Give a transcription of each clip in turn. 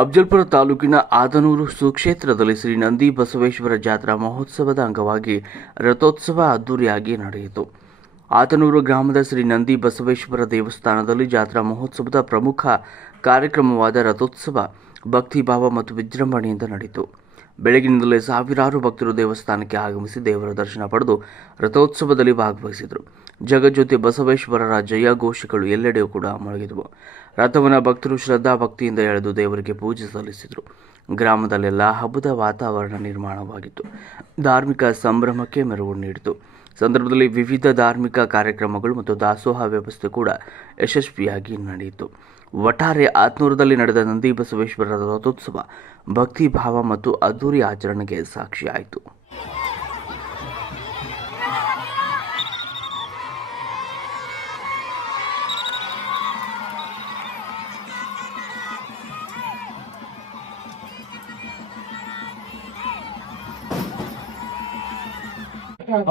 ಅಫಜಲ್ಪುರ ತಾಲೂಕಿನ ಆದನೂರು ಸುಕ್ಷೇತ್ರದಲ್ಲಿ ಶ್ರೀ ನಂದಿ ಬಸವೇಶ್ವರ ಜಾತ್ರಾ ಮಹೋತ್ಸವದ ಅಂಗವಾಗಿ ರಥೋತ್ಸವ ಅದ್ದೂರಿಯಾಗಿ ನಡೆಯಿತು. ಆದನೂರು ಗ್ರಾಮದ ಶ್ರೀ ನಂದಿ ಬಸವೇಶ್ವರ ದೇವಸ್ಥಾನದಲ್ಲಿ ಜಾತ್ರಾ ಮಹೋತ್ಸವದ ಪ್ರಮುಖ ಕಾರ್ಯಕ್ರಮವಾದ ರಥೋತ್ಸವ ಭಕ್ತಿಭಾವ ಮತ್ತು ವಿಜೃಂಭಣೆಯಿಂದ ನಡೆಯಿತು. ಬೆಳಗಿನಿಂದಲೇ ಸಾವಿರಾರು ಭಕ್ತರು ದೇವಸ್ಥಾನಕ್ಕೆ ಆಗಮಿಸಿ ದೇವರ ದರ್ಶನ ಪಡೆದು ರಥೋತ್ಸವದಲ್ಲಿ ಭಾಗವಹಿಸಿದರು. ಜಗಜ್ಯೋತಿ ಬಸವೇಶ್ವರರ ಜಯ ಘೋಷಗಳು ಎಲ್ಲೆಡೆಯೂ ಕೂಡ ಮೊಳಗಿದವು. ರಥವನ್ನು ಭಕ್ತರು ಶ್ರದ್ಧಾ ಭಕ್ತಿಯಿಂದ ಎಳೆದು ದೇವರಿಗೆ ಪೂಜೆ ಸಲ್ಲಿಸಿದರು. ಗ್ರಾಮದಲ್ಲೆಲ್ಲ ಹಬ್ಬದ ವಾತಾವರಣ ನಿರ್ಮಾಣವಾಗಿತ್ತು. ಧಾರ್ಮಿಕ ಸಂಭ್ರಮಕ್ಕೆ ಮೆರುಗು ನೀಡಿತು. ಸಂದರ್ಭದಲ್ಲಿ ವಿವಿಧ ಧಾರ್ಮಿಕ ಕಾರ್ಯಕ್ರಮಗಳು ಮತ್ತು ದಾಸೋಹ ವ್ಯವಸ್ಥೆ ಕೂಡ ಯಶಸ್ವಿಯಾಗಿ ನಡೆಯಿತು. ಒಟ್ಟಾರೆ ಆತ್ನೂರದಲ್ಲಿ ನಡೆದ ನಂದಿ ಬಸವೇಶ್ವರರ ರಥೋತ್ಸವ ಭಕ್ತಿ ಭಾವ ಮತ್ತು ಅದ್ದೂರಿ ಆಚರಣೆಗೆ ಸಾಕ್ಷಿಯಾಯಿತು.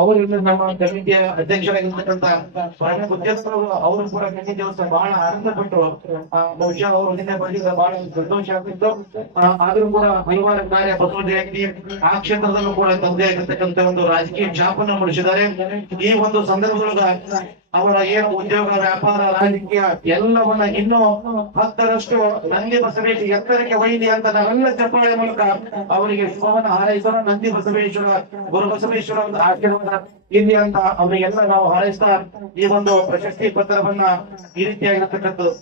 ಅವರು ನಮ್ಮ ಕಮಿಟಿಯ ಅಧ್ಯಕ್ಷರಾಗಿರ್ತಕ್ಕಂಥ ಅವರು ಕೂಡ ಕಮಿಟಿ ದೇವಸ್ಥಾನ ಬಹಳ ಆನಂದಪಟ್ಟು ಬಹುಶಃ ಅವರು ನಿನ್ನೆ ಬಂದಿದ್ದ ಬಹಳ ಸಂತೋಷ ಆಗ್ತಿತ್ತು. ಆದ್ರೂ ಕೂಡ ಹಲವಾರು ಕಾರ್ಯ ಬಸವ ಜಯಂತಿ ಆ ಕ್ಷೇತ್ರದಲ್ಲೂ ಕೂಡ ತಂದೆ ಆಗಿರ್ತಕ್ಕಂಥ ಒಂದು ರಾಜಕೀಯ ಛಾಪನ್ನು ಮೂಡಿಸಿದ್ದಾರೆ. ಈ ಒಂದು ಸಂದರ್ಭದೊಳಗ ಅವರ ಏನು ಉದ್ಯೋಗ, ವ್ಯಾಪಾರ, ರಾಜಕೀಯ ಎಲ್ಲವನ್ನ ಇನ್ನೂ 10ರಷ್ಟು ನಂದಿ ಬಸವೇಶ್ವರ ಎತ್ತರಕ್ಕೆ ಒಯ್ಯಲಿ ಅಂತ ನಾವೆಲ್ಲ ಚಪ್ಪಾಳೆ ಮೂಲಕ ಅವರಿಗೆ ಶುಭವನ್ನು ಹಾರೈಸೋಣ. ನಂದಿ ಬಸವೇಶ್ವರ, ಗುರು ಬಸವೇಶ್ವರ ಒಂದು ಆಶೀರ್ವಾದ ಇಲ್ಲಿ ಅಂತ ಅವರಿಗೆಲ್ಲ ನಾವು ಹಾರೈಸ್ತಾ ಈ ಒಂದು ಪ್ರಶಸ್ತಿ ಪತ್ರವನ್ನ ಈ ರೀತಿಯಾಗಿರ್ತಕ್ಕಂಥದ್ದು